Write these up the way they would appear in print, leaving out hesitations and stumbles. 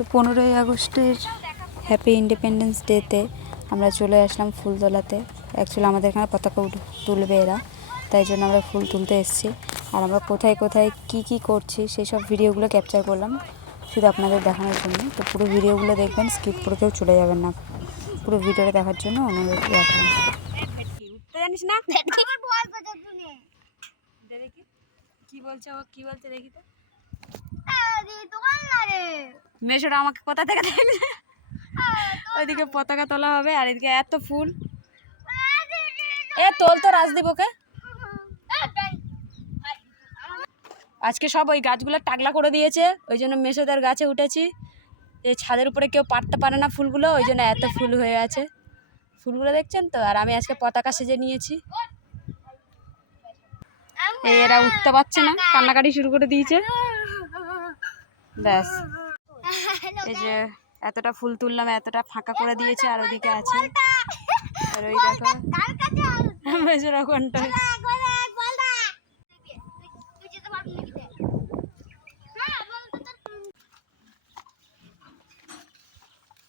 তো 15ই আগস্টের happy independence ডেতে আমরা চলে আসলাম ফুল তোলাতে। অ্যাকচুয়ালি আমাদের এখানে পতাকা তুলবে এরা, তাই জন্য আমরা ফুল তুলতে এসেছি। আর আমরা কোথায় কোথায় কি করছি সেই সব ভিডিওগুলো ক্যাপচার করলাম শুধু আপনাদের দেখানোর জন্য। তো পুরো ভিডিওগুলো দেখবেন, স্কিপ করে কেউ চলে যাবেন না। পুরো ভিডিওটা দেখার জন্য অনুরোধ রাখলাম। জানিস না কি বলছে ও, কি বলছে দেখি তো। মেশোটা আমাকে কোথা থেকে দেখছে। ওইদিকে পতাকা তোলা হবে আর এদিকে এত ফুল। এ তোল তো রাজদীপকে। আজকে সব ওই গাছগুলো টাকলা করে দিয়েছে, ওই জন্য মেশোদের গাছে উঠেছি। এই ছাদের উপরে কেউ পারতে পারে না ফুলগুলো, ওই জন্য এত ফুল হয়ে আছে। ফুলগুলো দেখছেন তো। আর আমি আজকে পতাকা সেজে নিয়েছি। এরা উঠতে পারছে না, কান্নাকাটি শুরু করে দিয়েছে। ব্যাস, এই যে এতটা ফুল তুললাম, এতটা ফাঁকা করে দিয়েছে। আর ওদিকে আছে, আর ওই দেখো মেজরা কোনটা।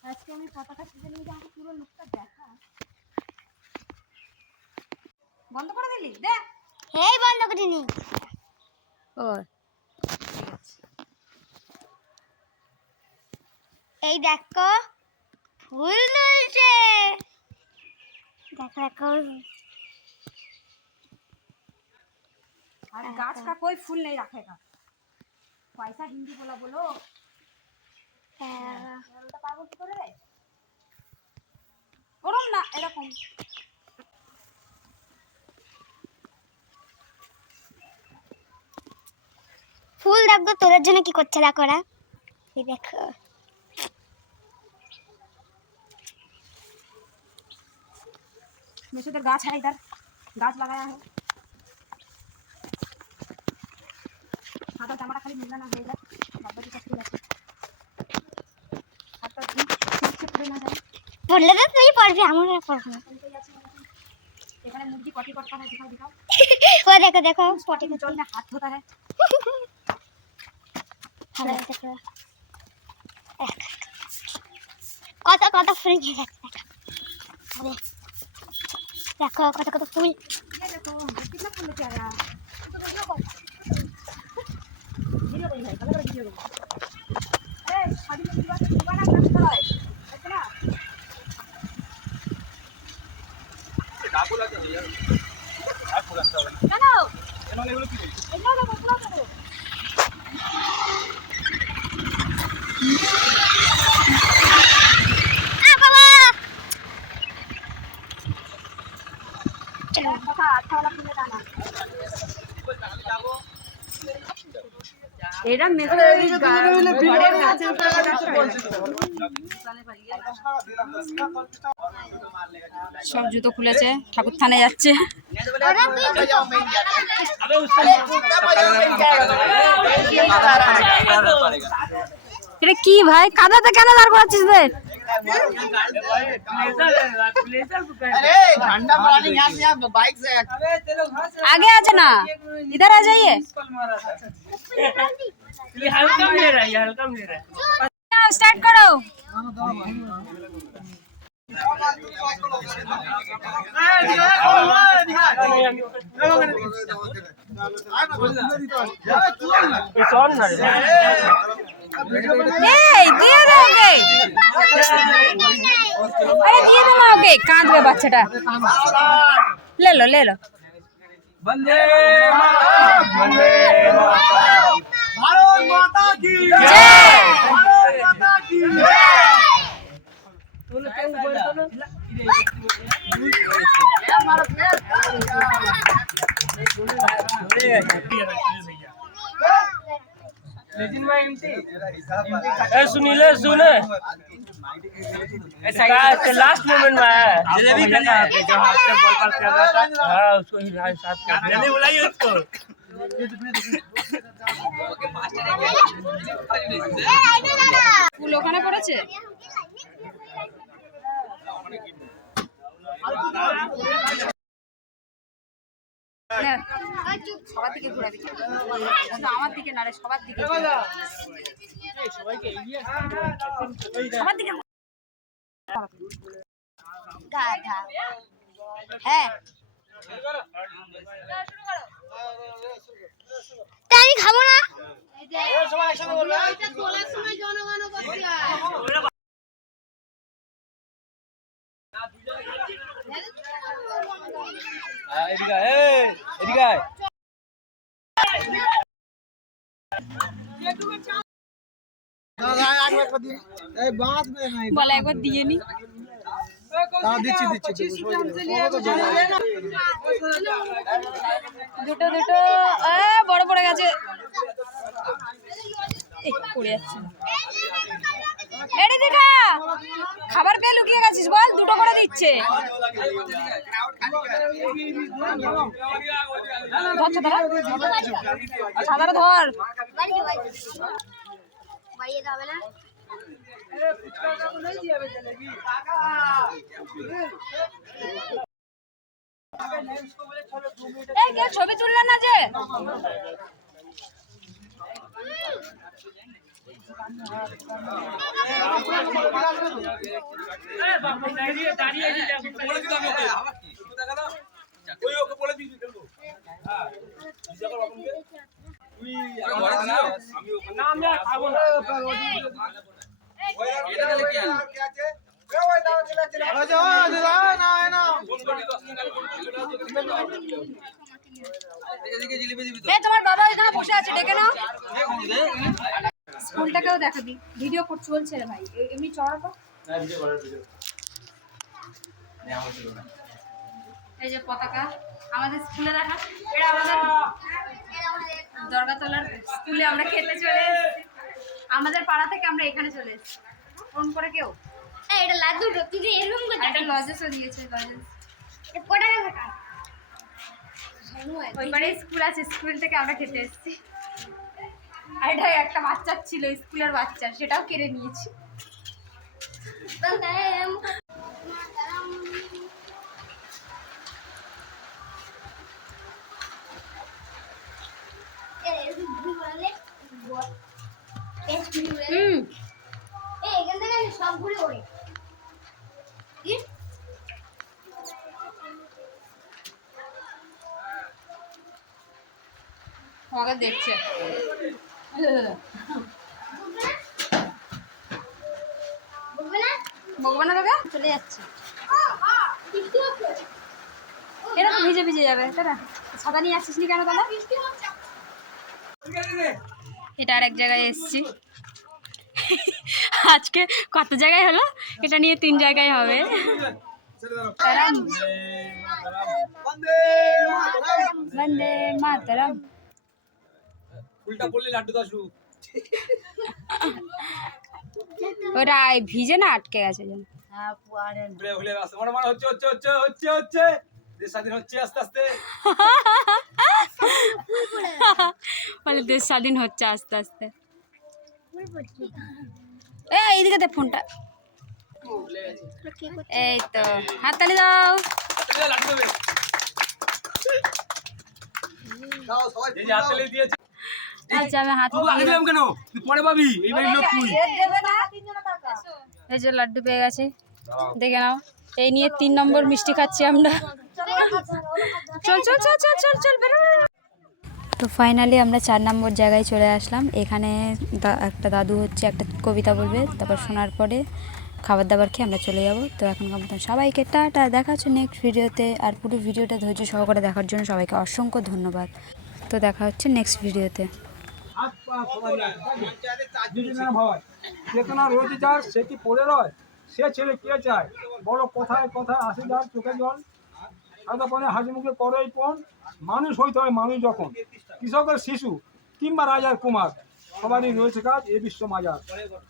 আজকে আমি পতাকা সেজে নিয়ে যাবো, পুরো লুকটা দেখা। বন্ধ করে দিলি? দেখ, এই বন্ধ করিনি। ও এই দেখো ফুল তুলছে, দেখো দেখো। আর गाछ का कोई फूल नहीं रखेगा, पैसा हिंदी बोला बोलो। ওটা পারবো কি করে রে? ওরম না, এরকম। ফুল দেখো তোলার জন্য কি করছে দেখো ওরা। এই দেখো मेरे गाछ है, इधर गाछ लगाया है। हाथ टमाटा खाली मिलना ना है इधर, बाबा जी का फूल है। हाथ तो ठीक से पड़े ना जाए। পড়লে তো তুই পড়বি, আমরা পড়ব না। এখানে মুরগি কটি করता है, दिखाओ दिखाओ। ও দেখো দেখো पटी में चल में हाथ धोता है। ভালো দেখো কত কত ফুল নিয়ে যাচ্ছে দেখো। দেখো কত কত ফুল। ये देखो कितना फूल लेके आया। वीडियो कोई है, कलर वीडियो। ए शादी में दीवार दीवाना करता है, है ना? डाकू लगे यार। आप पूरा चलो चलो एগুলো কি বলছিস? এগুলো বকলা করো। বাবা চলো কথা আচ্ছা वाला ফুলে দানা। এরা মেসেজ ঘরের কাছে সব জুতো খুলেছে, ঠাকুর থানে যাচ্ছে। এটা কি ভাই, কাদাতে কেন দাঁড় করাচ্ছিস রে? आगे आ जाना, इधर आ जाइए। हल्का मिल रहा है, हल्का मिल रहा है। स्टार्ट करो। দিয়ে দোগে, আরে দিয়ে দো ওকে, কাঁদবে বাচ্চাটা। ले लो ले लो। वंदे मातरम, वंदे मातरम, भारत माता की जय, भारत माता की जय। तुम क्या ऊपर चलो, लेकिन मैं एमटी ए सुनीले सुने ऐसा लास्ट मोमेंट में है जलेबी खाने जो हाथ से बॉल पास कर रहा था। हां उसको ही साथ कर मैंने बुलाइए उसको। ফুল ওখানে পড়েছে। না, সবার দিকে ঘোরাবি, শুধু আমার দিকে না রে, সবার দিকে সবার দিকে গাধা। হ্যাঁ তাই আমি খাবো না। বলা একবার দিয়ে নি। দুটো দুটো বড় পড়ে গেছে, পড়ে যাচ্ছে। এটি দেখা খাবার পেয়ে লুকিয়ে গেছিস, বল দুটো করে দিচ্ছে। ছাতাটা ধর। বাইরে যাবে না। কেউ ছবি তুললো না যে? তোমার বাবা এখানে বসে আছে, ডেকে নাও। স্কুলটাকেও দেখাবি, ভিডিও চলছে রে ভাই, এমনি চড়াবো। এই যে পতাকা আমাদের স্কুলে রাখা, এটা আমাদের দরগাতলার স্কুলে আমরা খেতে চলে এসেছি। আমাদের পাড়া থেকে আমরা এখানে চলে এসেছি ফোন করে কেউ। এটা লাড্ডু তুই এরকম করে একটা লজেসও দিয়েছে, লজেস। এটা কটা টাকা? ওইবারে স্কুল আছে, স্কুল থেকে আমরা খেতে এসেছি। আর এটা একটা বাচ্চা ছিল, স্কুলের বাচ্চা, সেটাও কেড়ে নিয়েছি। এখান থেকে সব ঘুরে ওড়ে। আমাকে দেখছে, বকবে না তোকে, চলে যাচ্ছে। এরকম ভিজে ভিজে যাবে, তাই না? ছাতা নিয়ে আসছিস নি কেন দাদা? এটা আর এক জায়গায় এসছি আজকে, কত জায়গায় হলো, এটা নিয়ে 3 জায়গায় হবে। বন্দে মাতরম। ওরা ভিজে না আটকে গেছে যেন। বলে দেশ স্বাধীন হচ্ছে আস্তে আস্তে। এইদিকে দে ফোনটা, এই তো হাততালি দাও। আচ্ছা আমি হাত কেন পরে পাবি, এই যে লাড্ডু পেয়ে গেছি, দেখে নাও। এই নিয়ে 3 নম্বর মিষ্টি খাচ্ছি আমরা। চল চল চল চল চল চল বেরো। তো ফাইনালি আমরা 4 নম্বর জায়গায় চলে আসলাম। এখানে একটা দাদু হচ্ছে একটা কবিতা বলবে, তারপর শোনার পরে খাবার দাবার খেয়ে আমরা চলে যাব। তো এখনকার মতন সবাইকে টাটা, দেখা হচ্ছে নেক্সট ভিডিওতে। আর পুরো ভিডিওটা ধৈর্য সহকারে দেখার জন্য সবাইকে অসংখ্য ধন্যবাদ। তো দেখা হচ্ছে নেক্সট ভিডিওতে। চেতনা রোজ যার সে কি পড়ে রয়, সে ছেলে কে চায় বড় কথায় কথায় আসে যার চোখে জল, সাদাপনে হাসি মুখে করই পণ, মানুষ হইতে হয় মানুষ যখন, কৃষকের শিশু কিংবা রাজার কুমার, সবারই রয়েছে কাজ এ বিশ্ব মাজার।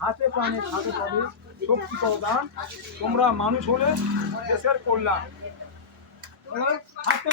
হাতে প্রাণে হাতে পাবে শক্তি প্রদান, তোমরা মানুষ হলে দেশের কল্যাণ। হাতে